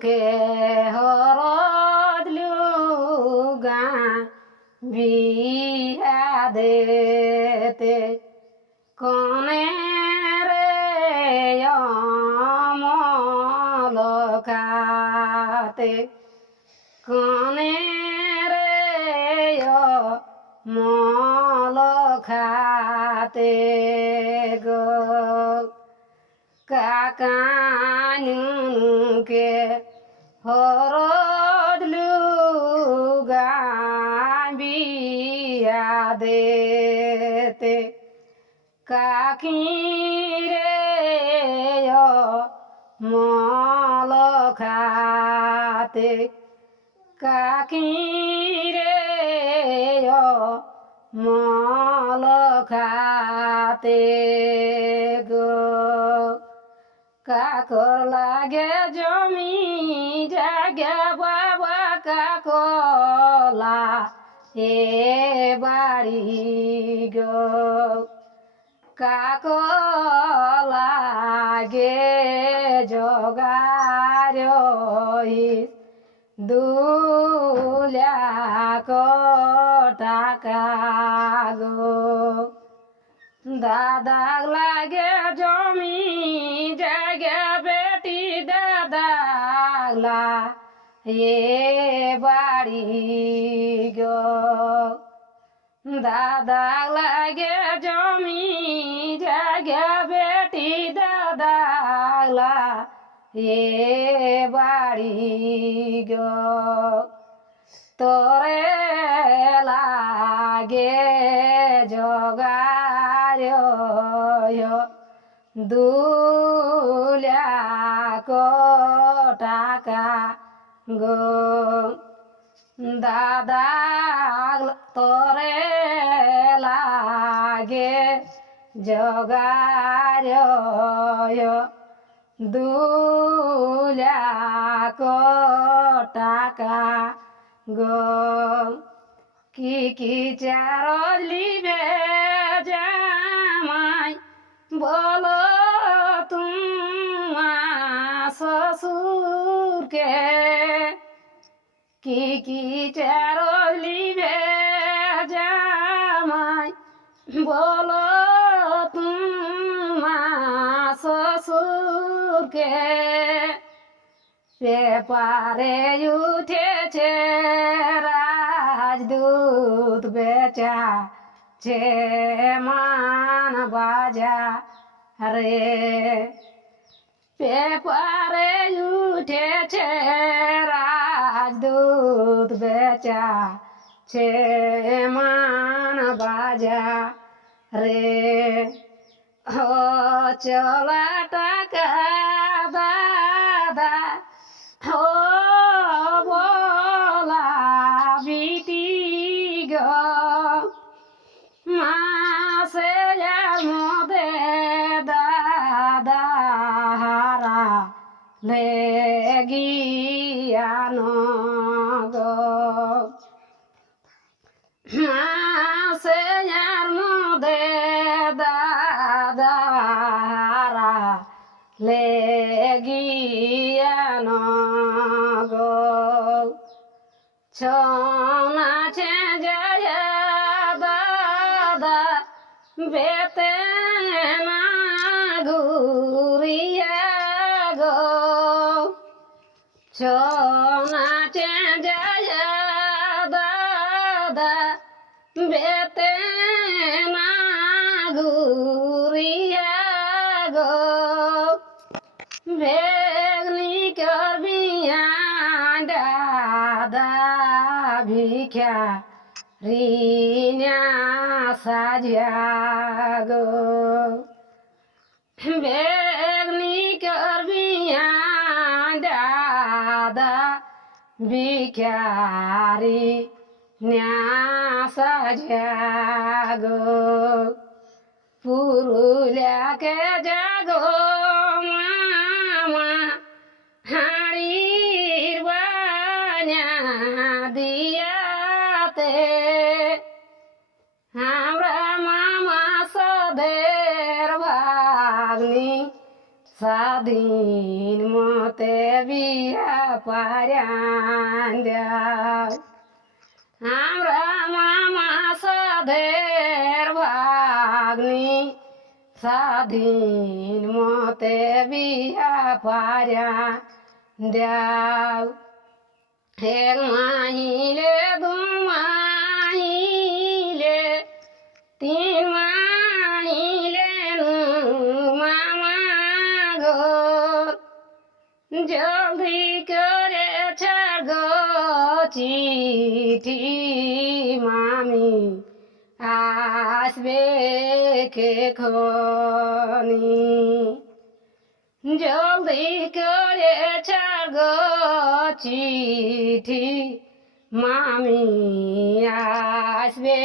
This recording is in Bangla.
কে হরদ লুগা বিয়া দেতে কনে রে অমলকাতে কনে রে মলকাতে গো কাকানুকে হরদ লুগা বিয়া দেতে কাকি রে মলকাতে কাকি রে মলকাতে গো কাকর লাগে জমি জায়গা বাবা কাকলা এ বাড়ি গো কাকলাগে জগার দুলা টাকা গো দাদা লাগে জমি জায়গা বেটি দাদাগলা এ বাড়ি গো দাদা লাগে জমি জায়গা বেটি দাদাগলা এ বাড়ি গো তোরে লাগে জগার দুলা টাকা গো দাদা তোরে লাগে জগার দুলা টাকা গো কি চার লিবে জামাই বলো তোমা শ্বশুরকে কি চার লিবে জামাই বলো তোমা শ্বশুরকে পেপারে উঠেছে রাজদূত বেচা ছে মান বাজা রে পেপারে উঠেছে রাজদূত বেচা ছে মান বাজা রে ও চলা টাকা দাদা ও বলা বিটি গো মাসে মদে দাদা হারা লেগিয়ান গো মাসে মদে দাদা হারা লেগিয়ান গো ছনাছে জয় দাদা বেতে না ঘুরিয়া গো ছনাছে জয় দাদা বেতে না ঘুরিয়া গো বেগনি করবিয়া দাদা ভিক্ষা রিনা সাজিয়া গো বেগনি করবিয়া দাদা ভিখারি ন্যাসা জাগো পুরুলিয়াকে জাগো মামা হাড়ির বানা দিয়াতে আমরা মামা সদের ভাগ্নি স্বাধীন মতে বিয়া পারান দাও আমরা মামা সাধের ভাগ্নি স্বাধীন মতে বিয়া পারা দাও এক মাহিলে দু মাহিলে তিন মাহিলে মামা গো জলদি করে ছাড়ো চিঠি মামি আসবে খেখনি জলদি করে ছাড়ো চিঠি মামি আসবে